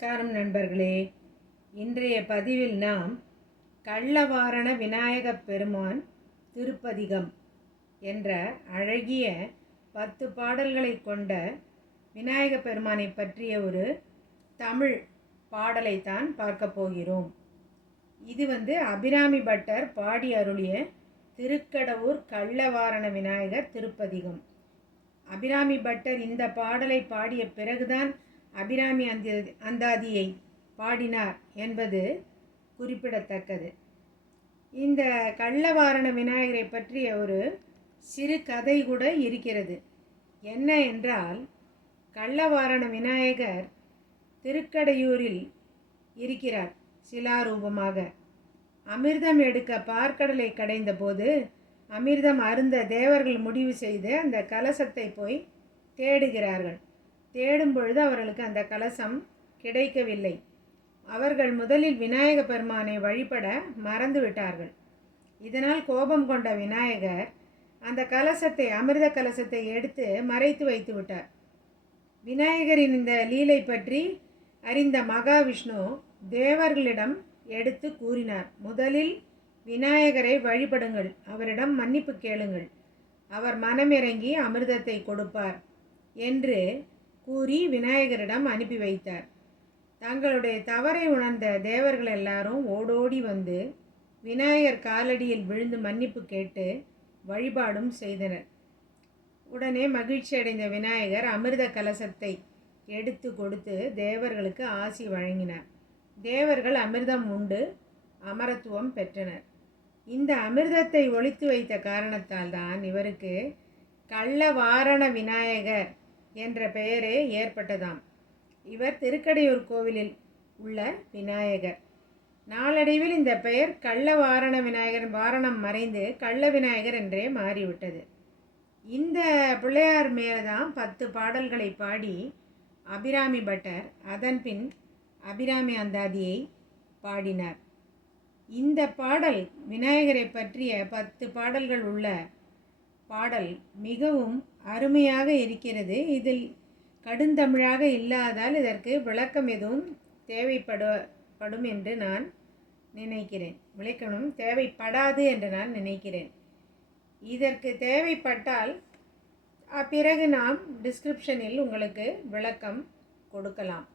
நமஸ்காரம் நண்பர்களே. இன்றைய பதிவில் நாம் கள்ளவாரண விநாயகப் பெருமான் திருப்பதிகம் என்ற அழகிய 10 பாடல்களை கொண்ட விநாயகப் பெருமானை பற்றிய ஒரு தமிழ் பாடலைத்தான் பார்க்க போகிறோம். இது அபிராமி பட்டர் பாடி அருளிய திருக்கடவூர் கள்ளவாரண விநாயகர் திருப்பதிகம். அபிராமி பட்டர் இந்த பாடலை பாடிய பிறகுதான் அபிராமி அந்தாதியை பாடினார் என்பது குறிப்பிடத்தக்கது. இந்த கள்ளவாரண விநாயகரை பற்றிய ஒரு சிறு கதை கூட இருக்கிறது. என்ன என்றால், கள்ளவாரண விநாயகர் திருக்கடையூரில் இருக்கிறார் சிலாரூபமாக. அமிர்தம் எடுக்க பார்க்கடலை கடைந்த போது அமிர்தம் அருந்த தேவர்கள் முடிவு செய்து அந்த கலசத்தை போய் தேடுகிறார்கள். தேடும் பொழுது அவர்களுக்கு அந்த கலசம் கிடைக்கவில்லை. அவர்கள் முதலில் விநாயக பெருமானை வழிபட மறந்துவிட்டார்கள். இதனால் கோபம் கொண்ட விநாயகர் அந்த அமிர்த கலசத்தை எடுத்து மறைத்து வைத்து விட்டார். விநாயகரின் இந்த லீலை பற்றி அறிந்த மகாவிஷ்ணு தேவர்களிடம் எடுத்து கூறினார். முதலில் விநாயகரை வழிபடுங்கள், அவரிடம் மன்னிப்பு கேளுங்கள், அவர் மனமிறங்கி அமிர்தத்தை கொடுப்பார் என்று கூறி விநாயகரிடம் அனுப்பி வைத்தார். தங்களுடைய தவறை உணர்ந்த தேவர்கள் எல்லாரும் ஓடோடி வந்து விநாயகர் காலடியில் விழுந்து மன்னிப்பு கேட்டு வழிபாடும் செய்தனர். உடனே மகிழ்ச்சி அடைந்த விநாயகர் அமிர்த கலசத்தை எடுத்து கொடுத்து தேவர்களுக்கு ஆசி வழங்கினார். தேவர்கள் அமிர்தம் உண்டு அமரத்துவம் பெற்றனர். இந்த அமிர்தத்தை ஒளித்து வைத்த காரணத்தால் தான் இவருக்கு கள்ளவாரண விநாயகர் என்ற பெயரே ஏற்பட்டதாம். இவர் திருக்கடையூர் கோவிலில் உள்ள விநாயகர். நாளடைவில் இந்த பெயர் கள்ளவாரண விநாயகர், வாரணம் மறைந்து கள்ள விநாயகர் என்றே மாறிவிட்டது. இந்த பிள்ளையார் மேல்தான் 10 பாடல்களை பாடி அபிராமி பட்டர் அதன் பின் அபிராமி அந்தாதியை பாடினார். இந்த பாடல் விநாயகரை பற்றிய 10 பாடல்கள் உள்ள பாடல் மிகவும் அருமையாக இருக்கிறது. இதில் கடுந்தமிழாக இல்லாதால் இதற்கு விளக்கம் எதுவும் தேவைப்படும் என்று நான் நினைக்கிறேன். விளக்கணும் தேவைப்படாது என்று நான் நினைக்கிறேன். இதற்கு தேவைப்பட்டால் பிறகு நாம் டிஸ்கிரிப்ஷனில் உங்களுக்கு விளக்கம் கொடுக்கலாம்.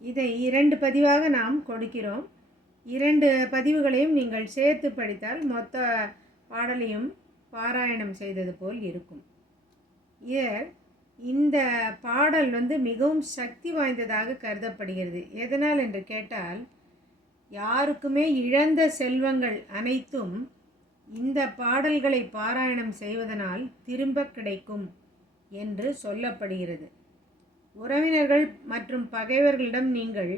இதை 2 பதிவாக நாம் கொடுக்கிறோம். 2 பதிவுகளையும் நீங்கள் சேர்த்து படித்தால் மொத்த பாடலையும் பாராயணம் செய்தது போல் இருக்கும். இந்த பாடல் மிகவும் சக்தி வாய்ந்ததாக கருதப்படுகிறது. எதனால் என்று கேட்டால், யாருக்குமே இழந்த செல்வங்கள் அனைத்தும் இந்த பாடல்களை பாராயணம் செய்வதனால் திரும்ப கிடைக்கும் என்று சொல்லப்படுகிறது. உறவினர்கள் மற்றும் பகைவர்களிடம் நீங்கள்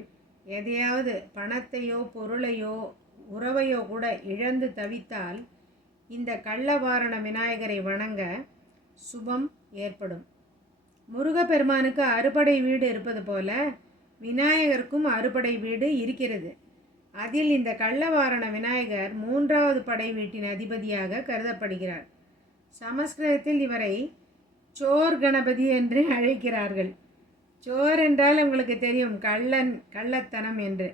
எதையாவது பணத்தையோ பொருளையோ உறவையோ கூட இழந்து தவித்தால் இந்த கள்ளவாரண விநாயகரை வணங்க சுபம் ஏற்படும். முருகப்பெருமானுக்கு அறுபடை வீடு இருப்பது போல விநாயகருக்கும் அறுபடை வீடு இருக்கிறது. அதில் இந்த கள்ளவாரண விநாயகர் 3வது படை வீட்டின் அதிபதியாக கருதப்படுகிறார். சமஸ்கிருதத்தில் இவரை சோர் கணபதி என்று அழைக்கிறார்கள். சோர் என்றால் உங்களுக்கு தெரியும், கள்ளத்தனம் என்று.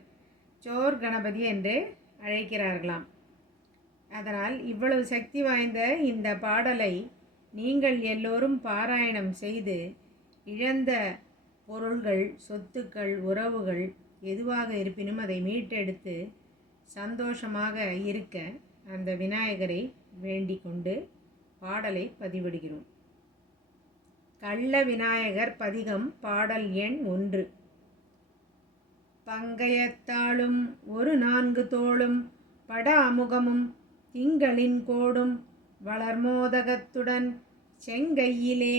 சோர் கணபதி என்று அழைக்கிறார்களாம். அதனால் இவ்வளவு சக்தி வாய்ந்த இந்த பாடலை நீங்கள் எல்லோரும் பாராயணம் செய்து இழந்த பொருள்கள், சொத்துக்கள், உறவுகள் எதுவாக இருப்பினும் அதை மீட்டெடுத்து சந்தோஷமாக இருக்க அந்த விநாயகரை வேண்டிக் கொண்டு பாடலை பதிவிடுகிறோம். கள்ள விநாயகர் பதிகம் பாடல் எண் 1. பங்கயத்தாளும் ஒரு 4 தோளும் பட அமுகமும் திங்களின் கோடும் வளர்மோதகத்துடன் செங்கையிலே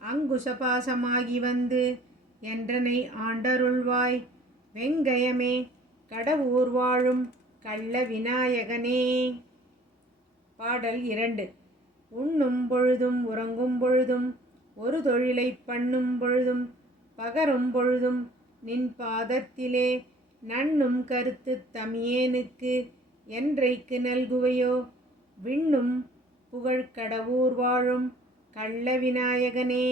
அங்குசபாசமாகி வந்து என்றனை ஆண்டருள்வாய் வெங்கயமே கடவூர் வாழும் கள்ள விநாயகனே. பாடல் 2. உண்ணும் பொழுதும் உறங்கும் பொழுதும் ஒரு தொழிலை பண்ணும் பொழுதும் பகரும் பொழுதும் நின் பாதத்திலே நண்ணும் கருத்து தமியேனுக்கு என்றைக்கு நல்குவையோ விண்ணும் புகழ் கடவூர் வாழும் கள்ள விநாயகனே.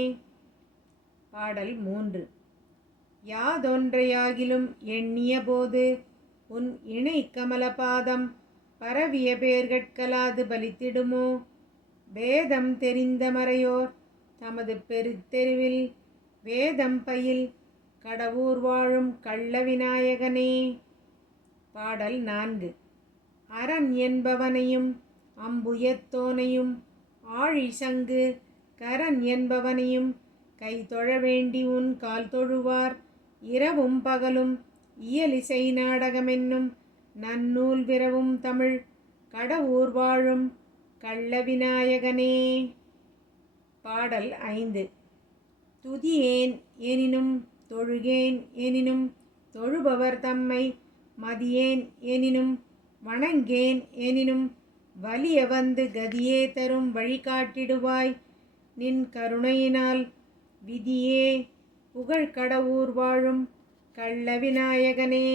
பாடல் 3. யாதொன்றையாகிலும் எண்ணிய போது உன் இணை கமலபாதம் பரவிய பேர்கட்கலாது பலித்திடுமோ? வேதம் தெரிந்த மறையோர் தமது பெருத்தெருவில் வேதம் பயில் கடவுர் வாழும் கள்ள விநாயகனே. பாடல் 4. அரண் என்பவனையும் அம்புயத்தோனையும் ஆழி சங்கு கரண் என்பவனையும் கை தொழ வேண்டி உன் கால் தொழுவார் இரவும் பகலும் இயலிசை நாடகமென்னும் நன்னூல் விரவும் தமிழ் கடவுர் வாழும் கள்ள விநாயகனே. பாடல் 5. துதியேன் எனினும் தொழுகேன் எனினும் தொழுபவர் தம்மை மதியேன் எனினும் வணங்கேன் எனினும் வலிய வந்து கதியே தரும் வழிகாட்டிடுவாய் நின் கருணையினால் விதியே புகழ் கடவுர் வாழும் கள்ள விநாயகனே.